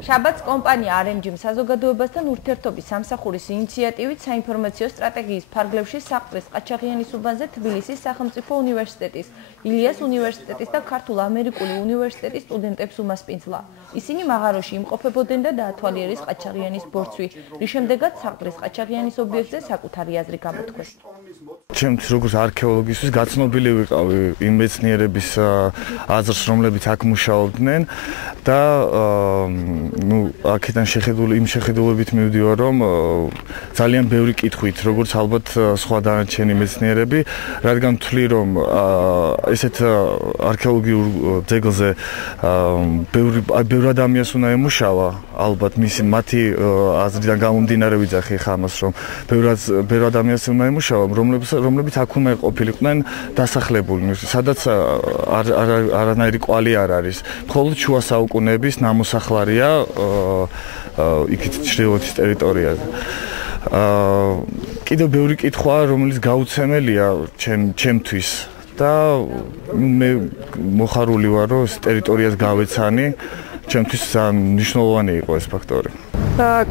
შაბათს კომპანია RMG საზოგადოებასთან ურთიერთობის სამსახურის ინიციატივით საინფორმაციო სტრატეგიის ფარგლებში საყდრის ყაჩაღიანის უბანზე თბილისის სახელმწიფო უნივერსიტეტის, ილიას უნივერსიტეტის და ქართულ-ამერიკული უნივერსიტეტის სტუდენტებს უმასპინძლა. ისინი მაღაროში იმყოფებოდნენ და დაათვალიერეს ყაჩაღიანის ბორცვი, რის შემდეგაც საყდრის ყაჩაღიანის ობიექტზე საკუთარი აზრი გამოთქვეს. ჩემთვის როგორც არქეოლოგისთვის გაცნობილი ვიყავი იმ მეცნიერების აზრს, რომლებიც აქ მუშაობდნენ და აქედან შეხედულებით მივდივარ, რომ ძალიან ბევრი კითხვით, როგორც ალბათ სხვა დანარჩენი მეცნიერები, რადგან ვთვლი, რომ ესეთ არქეოლოგიურ ძეგლზე ბევრ ადამიანს უნდა ემუშავა, ალბათ მათი აზრიდან გამომდინარე ვიძახი ხა ამას, რომ ბევრ ადამიანს უნდა ემუშავა, რომლებიც აქ უნდა ყოფილიყვნენ დასახლებული, სადაც არანაირი კვალი არ არის. მხოლოდ შუა საუკუნეების ნამოსახლარია იქით ჩრდილოეთის ტერიტორიაზე. კიდევ ბევრი კითხვაა, რომელიც გაუცემელია ჩემთვის და მე მოხარული ვარ, რომ ეს ტერიტორიას გავეცანი. ჩემთვის მნიშვნელოვანი იყო ეს ფაქტორი.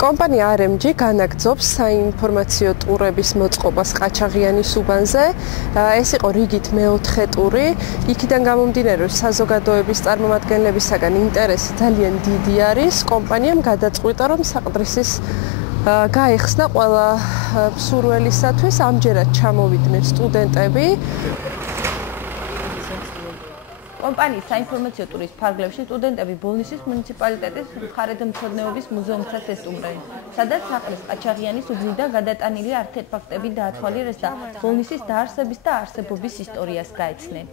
კომპანია RMG განაგრძობს საინფორმაციო ტურების მოწყობას ყაჩაღიანის უბანზე. ეს იყო რიგით მეოთხე ტური. იქიდან გამომდინარე, რომ საზოგადოების წარმომადგენლებისაგან ინტერესი ძალიან დიდი არის. კომპანიამ გადაწყვიტა, რომ საყდრისის გაეხსნა ყველა მსურველისათვის. ამჯერად ჩამოვიდნენ სტუდენტები. კომპანიის საინფორმაციო ტურის ფარგლებში სტუდენტები ბოლნისის მუნიციპალიტეტის მხარეთმცოდნეობის მუზეუმსაც ესტუმრნენ, სადაც საყდრის ყაჩაღიანის უბნიდან გადატანილი არტეფაქტები დაათვალიერეს და ბოლნისის დაარსების და არსებობის ისტორიას გაეცნენ.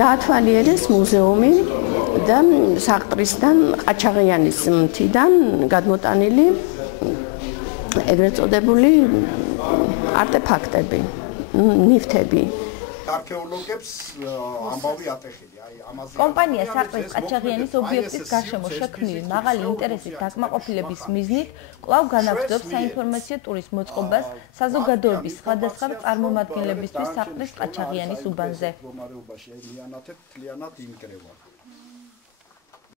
დაათვალიერეს მუზეუმი და საყდრისთან ყაჩაღიანის მთიდან გადმოტანილი ეგრეთ წოდებული არტეფაქტები, ნივთები. არქეოლოგებს ამბავი ატეხილი, ამაზე. კომპანია საყდრის ყაჩაღიანის ობიექტის გარშემო შექმნილი მაღალი ინტერესის დაკმაყოფილების მიზნით კვლავ განაგრძობს საინფორმაციო ტურის მოწყობას საზოგადოების სხვადასხვა წარმომადგენლებისთვის საყდრის ყაჩაღიანის უბანზე. მდგომარეობაში მთლიანად იმკრევა.